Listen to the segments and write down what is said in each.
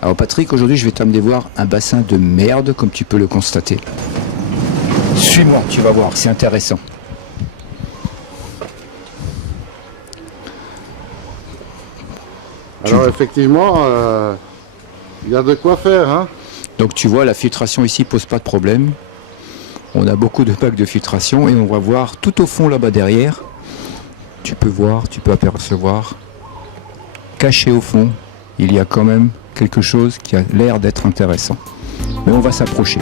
Alors Patrick, aujourd'hui je vais t'amener voir un bassin de merde comme tu peux le constater. Suis-moi, tu vas voir, c'est intéressant. Alors effectivement, il y a de quoi faire, hein. Donc tu vois, la filtration ici pose pas de problème. On a beaucoup de bacs de filtration et on va voir tout au fond là-bas derrière. Tu peux voir, tu peux apercevoir, caché au fond, il y a quand même quelque chose qui a l'air d'être intéressant. Mais on va s'approcher.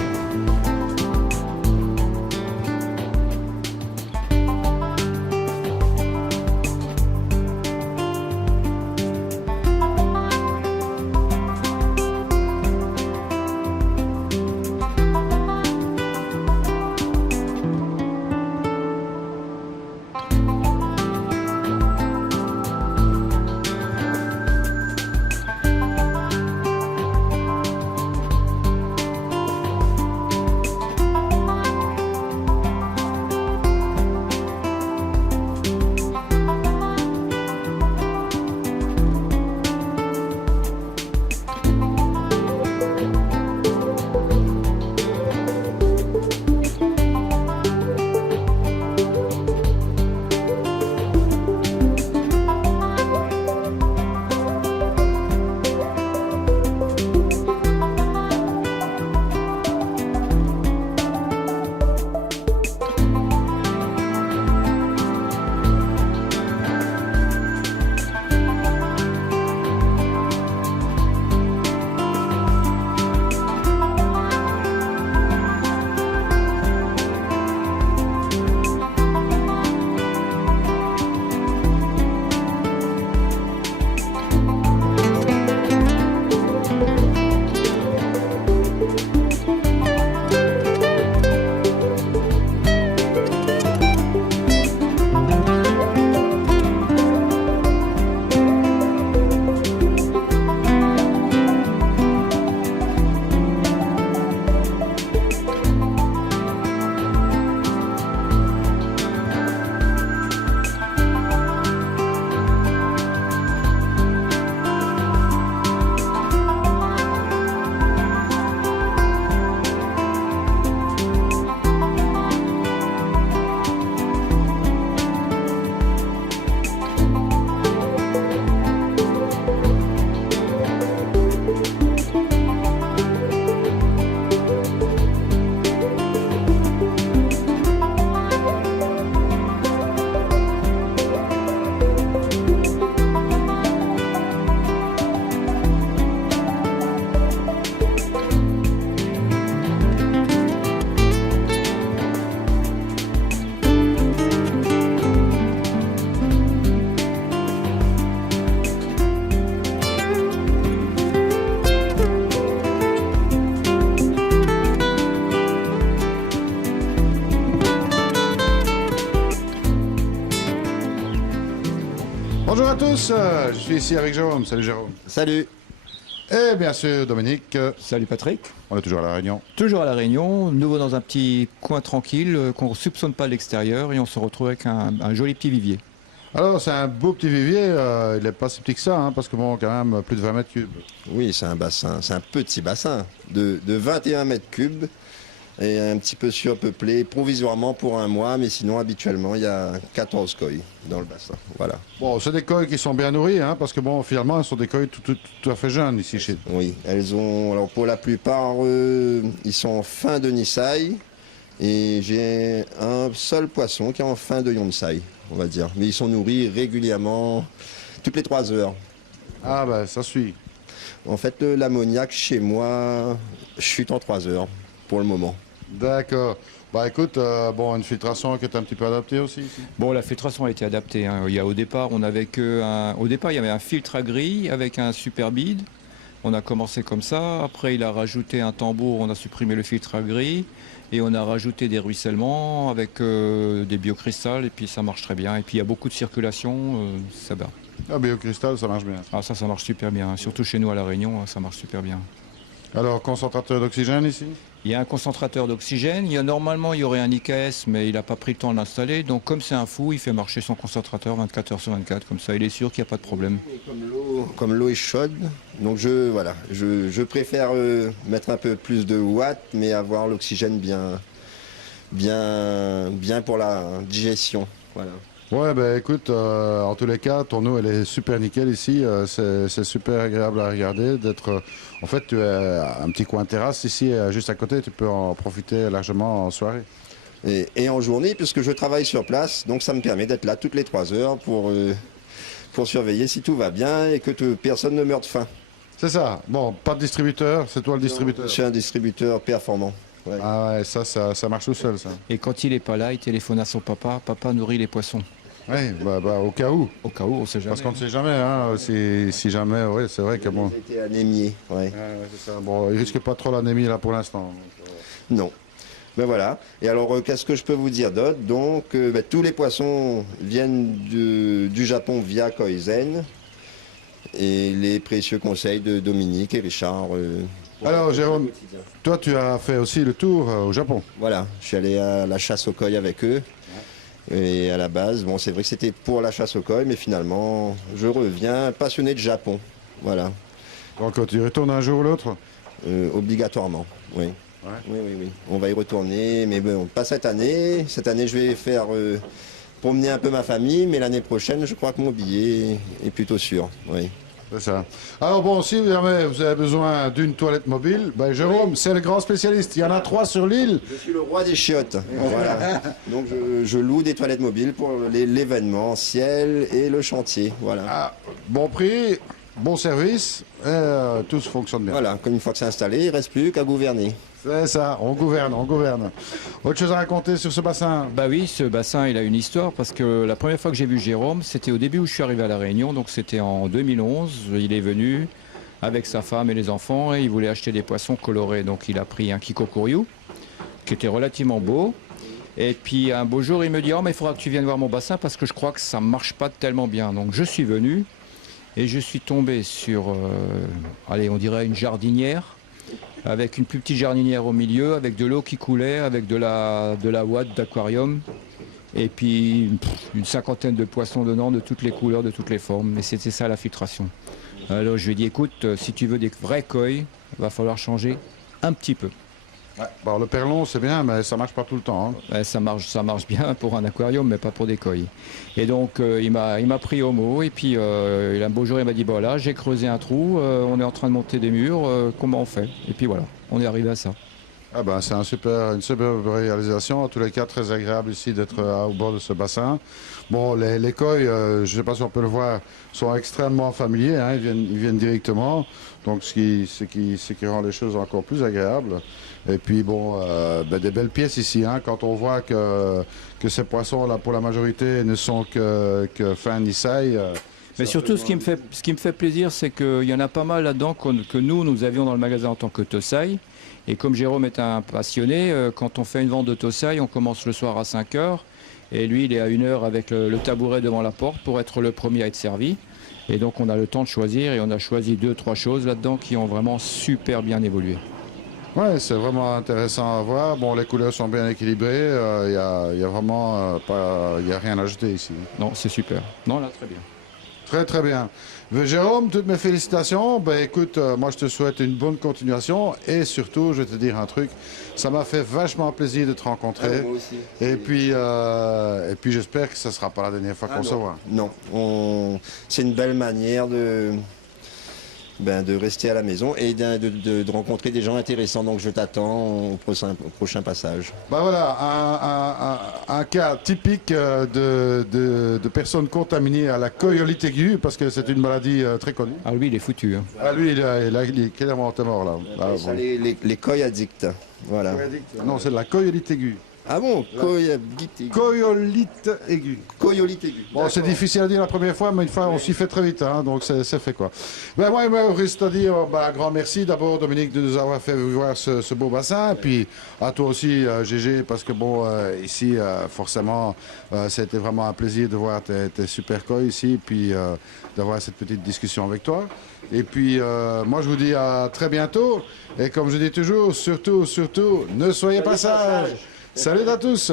Bonjour à tous, je suis ici avec Jérôme. Salut Jérôme. Salut. Et bien sûr Dominique, Salut Patrick. on est toujours à La Réunion. Toujours à La Réunion, nouveau dans un petit coin tranquille qu'on ne soupçonne pas à l'extérieur et on se retrouve avec un joli petit vivier. Alors c'est un beau petit vivier, il n'est pas si petit que ça, hein, parce que bon, quand même, plus de 20 mètres cubes. Oui, c'est un bassin, c'est un petit bassin de 21 mètres cubes et un petit peu surpeuplé provisoirement pour un mois, mais sinon habituellement il y a 14 koi dans le bassin. Voilà. Bon, c'est des koi qui sont bien nourris, hein, parce que bon, finalement, ce sont des koi tout à fait jeunes ici chez nous. Oui, elles ont, alors pour la plupart, ils sont en fin de Nisai et j'ai un seul poisson qui est en fin de Yonsai, on va dire. Mais ils sont nourris régulièrement toutes les 3 heures. Ah ben, ça suit. En fait, l'ammoniaque chez moi chute en 3 heures pour le moment. D'accord. Bah écoute, bon, une filtration qui est un petit peu adaptée aussi ici. Bon, la filtration a été adaptée, hein. Au départ, on avait au départ, il y avait un filtre à grille avec un superbide. On a commencé comme ça. Après, il a rajouté un tambour. On a supprimé le filtre à grille et on a rajouté des ruissellements avec des biocristals. Et puis ça marche très bien. Et puis il y a beaucoup de circulation. Ça va. Ah, biocristal, ça marche bien. Ah, ça marche super bien. Surtout chez nous à La Réunion, ça marche super bien. Alors, concentrateur d'oxygène ici? Il y a un concentrateur d'oxygène. Normalement, il y aurait un IKS, mais il n'a pas pris le temps de l'installer. Donc, comme c'est un fou, il fait marcher son concentrateur 24 heures sur 24. Comme ça, il est sûr qu'il n'y a pas de problème. Et comme l'eau est chaude, donc je préfère mettre un peu plus de watts, mais avoir l'oxygène bien pour la digestion. Voilà. Ouais, ben écoute, en tous les cas, ton eau, elle est super nickel ici. C'est super agréable à regarder. En fait, tu as un petit coin de terrasse ici, juste à côté. Tu peux en profiter largement en soirée. Et en journée, puisque je travaille sur place, donc ça me permet d'être là toutes les 3 heures pour surveiller si tout va bien et que personne ne meurt de faim. C'est ça. Bon, pas de distributeur, c'est toi le distributeur. Je suis un distributeur performant. Ouais. Ah ouais, ça marche tout seul, ça. Et quand il n'est pas là, il téléphone à son papa. Papa nourrit les poissons. Oui, au cas où. Au cas où, on ne sait jamais. Parce qu'on ne sait jamais, hein, si jamais, oui, c'est vrai que bon. J'étais anémié, ouais. Ouais, c'est ça. Bon, il risque pas trop l'anémie là pour l'instant. Non. Ben voilà. Et alors, qu'est-ce que je peux vous dire d'autre? Donc, tous les poissons viennent du Japon via Koizen. Et les précieux conseils de Dominique et Richard. Alors, Jérôme, toi, tu as fait aussi le tour au Japon. Voilà, je suis allé à la chasse au koi avec eux. Et à la base, bon, c'est vrai que c'était pour la chasse au koi, mais finalement, je reviens passionné de Japon. Voilà. Donc, tu y retournes un jour ou l'autre? Obligatoirement, oui. Ouais. Oui. On va y retourner, mais bon, pas cette année. Cette année, je vais faire promener un peu ma famille, mais l'année prochaine, je crois que mon billet est plutôt sûr. Oui. C'est ça. Alors bon, si jamais vous avez besoin d'une toilette mobile, ben Jérôme, c'est le grand spécialiste. Il y en a 3 sur l'île. Je suis le roi des chiottes. Voilà. Donc je loue des toilettes mobiles pour l'événementiel et le chantier. Voilà. Ah, bon prix, bon service, et tout fonctionne bien. Voilà, comme une fois que c'est installé, il ne reste plus qu'à gouverner. C'est ça, on gouverne. Autre chose à raconter sur ce bassin? Bah oui, ce bassin, il a une histoire parce que la première fois que j'ai vu Jérôme, c'était au début où je suis arrivé à La Réunion, donc c'était en 2011. Il est venu avec sa femme et les enfants et il voulait acheter des poissons colorés. Donc il a pris un Kikokuryu qui était relativement beau. Et puis un beau jour, il me dit « Oh, mais il faudra que tu viennes voir mon bassin parce que je crois que ça ne marche pas tellement bien. » Donc je suis venu et je suis tombé sur, allez, on dirait une jardinière, avec une plus petite jardinière au milieu, avec de l'eau qui coulait, avec de la ouate d'aquarium, et puis une cinquantaine de poissons dedans, de toutes les couleurs, de toutes les formes. Mais c'était ça la filtration. Alors je lui ai dit, écoute, si tu veux des vrais koi, il va falloir changer un petit peu. Ouais. Bon, le perlon, c'est bien, mais ça marche pas tout le temps. Hein. Ouais, ça marche bien pour un aquarium, mais pas pour des koi. Et donc il m'a pris au mot, et puis un beau jour il m'a dit, bon là j'ai creusé un trou, on est en train de monter des murs, comment on fait? Et puis voilà, on est arrivé à ça. Ah ben, c'est une super réalisation, en tous les cas très agréable ici d'être au bord de ce bassin. Bon, les koi, je ne sais pas si on peut le voir, sont extrêmement familiers, hein, ils viennent directement, donc ce qui rend les choses encore plus agréables. Et puis bon, des belles pièces ici, hein, quand on voit que ces poissons-là, pour la majorité, ne sont que fin Nisai. Mais surtout, ce qui me fait plaisir, c'est qu'il y en a pas mal là-dedans que nous avions dans le magasin en tant que Tosai. Et comme Jérôme est un passionné, quand on fait une vente de Tosai, on commence le soir à 5 heures. Et lui, il est à 1 heure avec le tabouret devant la porte pour être le premier à être servi. Et donc, on a le temps de choisir. Et on a choisi 2-3 choses là-dedans qui ont vraiment super bien évolué. Ouais, c'est vraiment intéressant à voir. Bon, les couleurs sont bien équilibrées. Il y a vraiment y a rien à ajouter ici. Non, c'est super. Non, là, très bien. Très, très bien. Jérôme, toutes mes félicitations. Ben, écoute, moi, je te souhaite une bonne continuation. Et surtout, je vais te dire un truc. Ça m'a fait vachement plaisir de te rencontrer. Moi aussi. Et puis j'espère que ce ne sera pas la dernière fois qu'on se voit. Non, c'est une belle manière de rester à la maison et de rencontrer des gens intéressants. Donc je t'attends au prochain passage. Ben voilà, un cas typique de personnes contaminées à la coïolite aiguë, parce que c'est une maladie très connue. Ah, lui, il est foutu. Hein. Ah, lui, il est clairement mort là. Ah, Ça, bon. les koi addicts. Voilà. Non, c'est de la coïolite aiguë. Ah bon, coyolite aiguë. Coyolite aiguë. Coyolite aiguë. Bon, c'est difficile à dire la première fois, mais une fois, on s'y fait très vite, hein, donc c'est fait quoi. Ben, moi, il me reste à dire un grand merci d'abord, Dominique, de nous avoir fait voir ce beau bassin, et puis à toi aussi, Gégé, parce que bon, ici, forcément, c'était vraiment un plaisir de voir tes super coins ici, puis d'avoir cette petite discussion avec toi. Et puis, moi, je vous dis à très bientôt, et comme je dis toujours, surtout, ne soyez pas sages. Salut à tous.